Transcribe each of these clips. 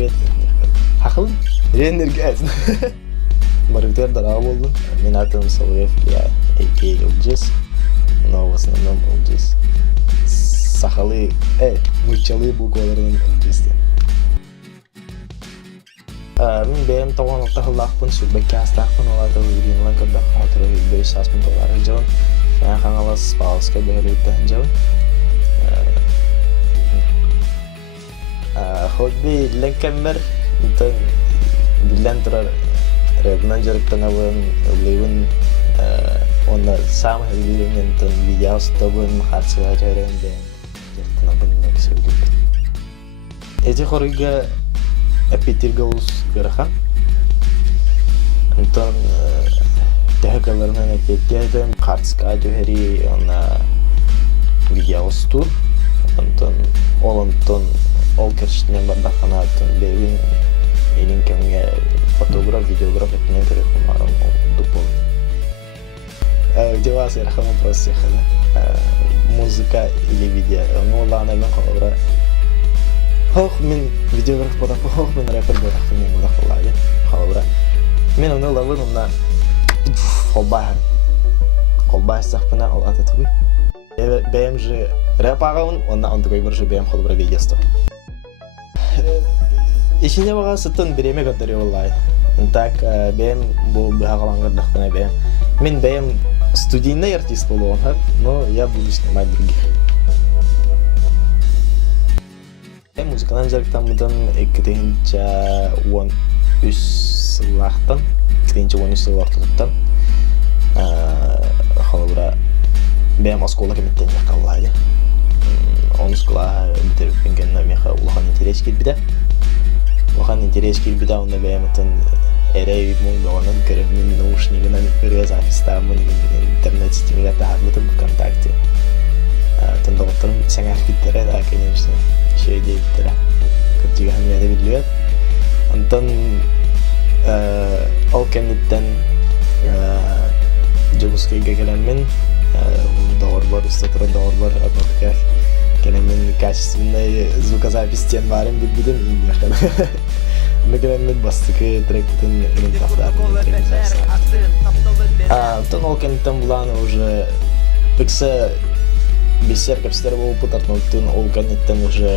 привет. Хақылым, ренерге айтын. Барытер дара болдым. Мен атым Соловьев, я a.k.a. Yljyys, но в основном Yljyys. Сахалы, мычалы букваларынан Yljyys. Мен бәйім тоған ұқтақылдақпын, сүрбәкке астақпын, оларды үйренілен көрдік, отыры $5,000 жылын. Мен қаңалас балысқа бәрі өттіғын жылын. Хотби ленкембер, билен тұрар ребнан жарықтан ауын, өлеуін, оны сам хәлгіліңен тұн видеос тобын қатсыға жарайын бәйін. Жартына бұнына кісі өлеуін. Эти хорыға әпеттерге ұлыс ғырхан. Онтан тәғаларынан әпеттерден қатсыға жөйері оны видеос тұр. Онтан ол кіршітінен бардақана атын бәйін елін кәмге фотограф, видеограф әпінен көрек ұмарын ұлдық болу. Девас ерхан вопрос ехана. Музыка или видео. Ну, ладно, мен қалабыра. Хоқ, мен видеограф бодақпы, хоқ, мен рэпер бодақпы, мен бодақпы лайды. Қалабыра. Мен оны лавын, онна қолбай сақпына ол ататығы. Бәйім жы рэп ағауын, онна онтығай бір жы бәйім қолабыра видеосты. Ишіне баға сұттын біреме көттірі олай. Так, бәйім бұл бұғалаңғырдықпына бәйім. Мен бәйім студийный артист болуын хат, но я буду снимать других. Музыканан жарықтан бұдан 2-13 сылақтан, 2-13 сылақ тұтыптан қалыбыра бәйім оскола кеметтен яқалайды. Он скола бітіріп бенгенна меха улахан интерес келбіді. Улахан интерес келбіді, онда бәйім ұтын әрей мұң бағанын көрімнің наушнигынан көрі запистамын интернет сетімеге тағылытым ВКонтакте. Тұндағыттырым сәң әркеттері, да, конечно, шей дейттері. Күртігі әмеді білует. Антон ол кәметтен жобысқайға келемін. Дауыр бар, ұстатыры дауыр бар, атмаққа келемін качественный звукозапистен барым білбідім, ең яқын. Мегренмен бастықы тректін элементафтарын реализация. Тон ол кәнеттен бұланы уже үксі бесер кәпістері болып бұтартын ол кәнеттен уже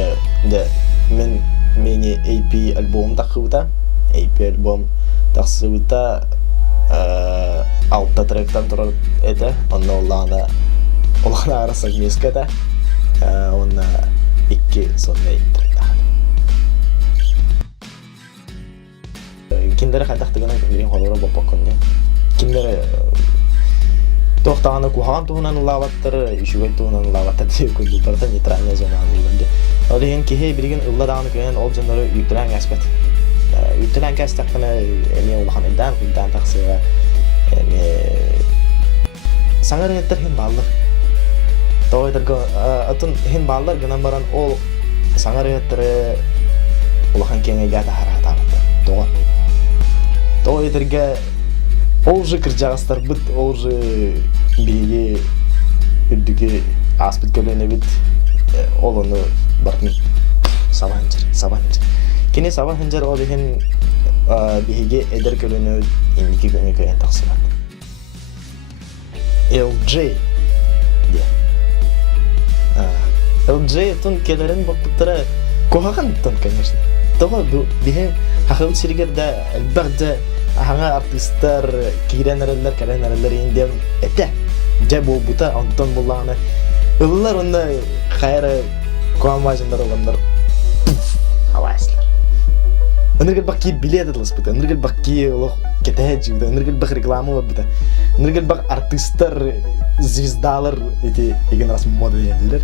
мені AP альбом тақы AP альбом тақсы бұта 6 тректен тұрар әді. Онна олағына арасақ мескі әді. Онна 2 сондай трект тақады. Киндері қайтақтығынан көрген қолыра бапаққын. Киндері тоқтағаны қуған тұғынан ұлаваттыры, үшігай тұғынан ұлаваттыр деп көзілдерді нейтральная зона алынды. Олы ең кехей білген ұлладағаны көрген ол жандары үйттілән кәспет. Үйттілән кәстіқтіні әне ұлған үлдан, үлдан тақсыға саңар еттір хен баллар. Тоғайдырғы ұтын хен баллар гынан баран ол саңар еттірі ұлған кеңе гәді харағат абықты. Тоға. Тоғайдырға ол жы кіржағыстар бұд, ол жы бейге үрдіге аспыт көліне бұд, ол оны бартын сабан-хынжар. Кені сабан-хынжар ол деген бейге әдір көліне ендекі көне көйен тақсырат. LJ де. LJ тұн келерін бақпыттары қоғаған тұн, конечно. Тоға бейге хақыл сиргерді әлбәғді аңа артисттар кейрен әрелер, кәрен әрелер ендем әті. Жай бол бұта, антон болағаны. Үлілер онда қайыры қоған мажындар оландар. Хавайсылар. Өніргіл бақ кей билет әділіс бұта. Өніргіл бақ кей олық кетәйт жүйді. Өніргіл бақ рекламы бар бұта. Өніргіл бақ артисттар, звездалар еген рас мода енділер.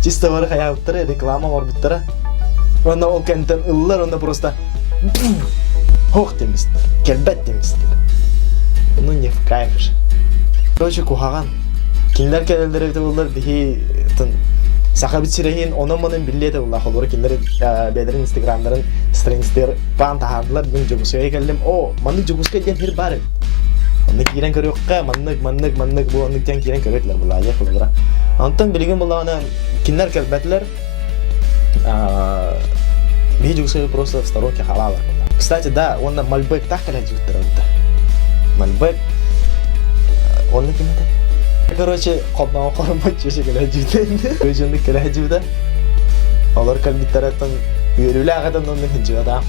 Чисто бары қаяғыптары, реклама бар бұттары. Онда ол кәнттен үлілер онда просто хоқ деместер, келбәт деместер. Ну не в кайф же. Короче, кухаған. Кеңлер кәлелдер өте олар бейі сақабит сирейін оның біледі олар қолыр. Кеңлер бәдерін инстаграмдарын страництер баған тағардылар. Бүгін жүгісіге келдім. Манның жүгісіге ден хер бар еді. Онны кейрен көріққа, манның бұл онның тен кейрен көріқлер бұл ағай қолыра. Антон білген бұл ағына кеңлер кәлбәтлер Видео просто в сторонке халала. Кстати, да, он на Мальбек так колядит. Мальбек, он на кем-то. Короче, ходного формат чеше колядит. Короче, он колядит, да. Олар кальбиттератан үйрүләгәдән он мен җыгада.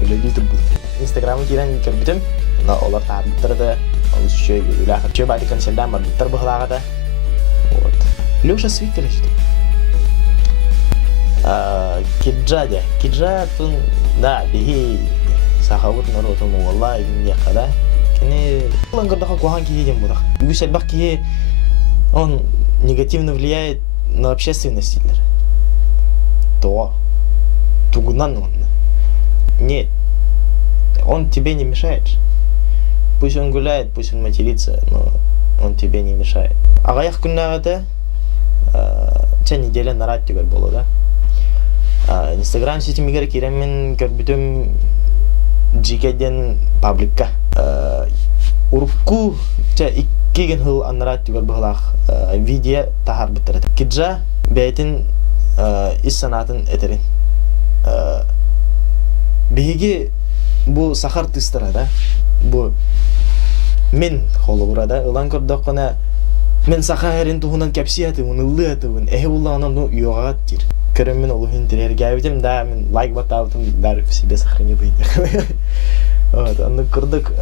Үләди турбу. Инстаграмы кирән кирбитем. На олар табиттerde. Алыс шөй үйрүләгәд. Чөй бади консердан биттер быглагада. Вот. Лёша свит колядит. Киджа тун да бихи сахавут наротум валлаhi не када. Кене лангырда куган кием будак. Гүсел бак ки он негативно влияет на общественность. То тугунан он. Нет. Он тебе не мешает. Пусть он гуляет, пусть он матерится, но он тебе не мешает. Агаяк күннәгәдә чә неделя нарат түгел булды да. Инстаграм сетимигер киремен көрбүтүм жигеден пабликка. Урукку чә 2 жыл анрат түгел булак видео тахар битерде. Киджа бәйтин ис санатын этерин. Биги бу сахар тыстыра да. Бу мен холу burada. Улан көрдө кана мен сахарин туһунан кепсияты, уныллыты, улланан югат тир. Көрөммен улуһун тирергә битем да мен лайк батаутым дар себе сохранил. Вот, аны көрдүк.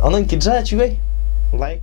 Анын киджа чугай лайк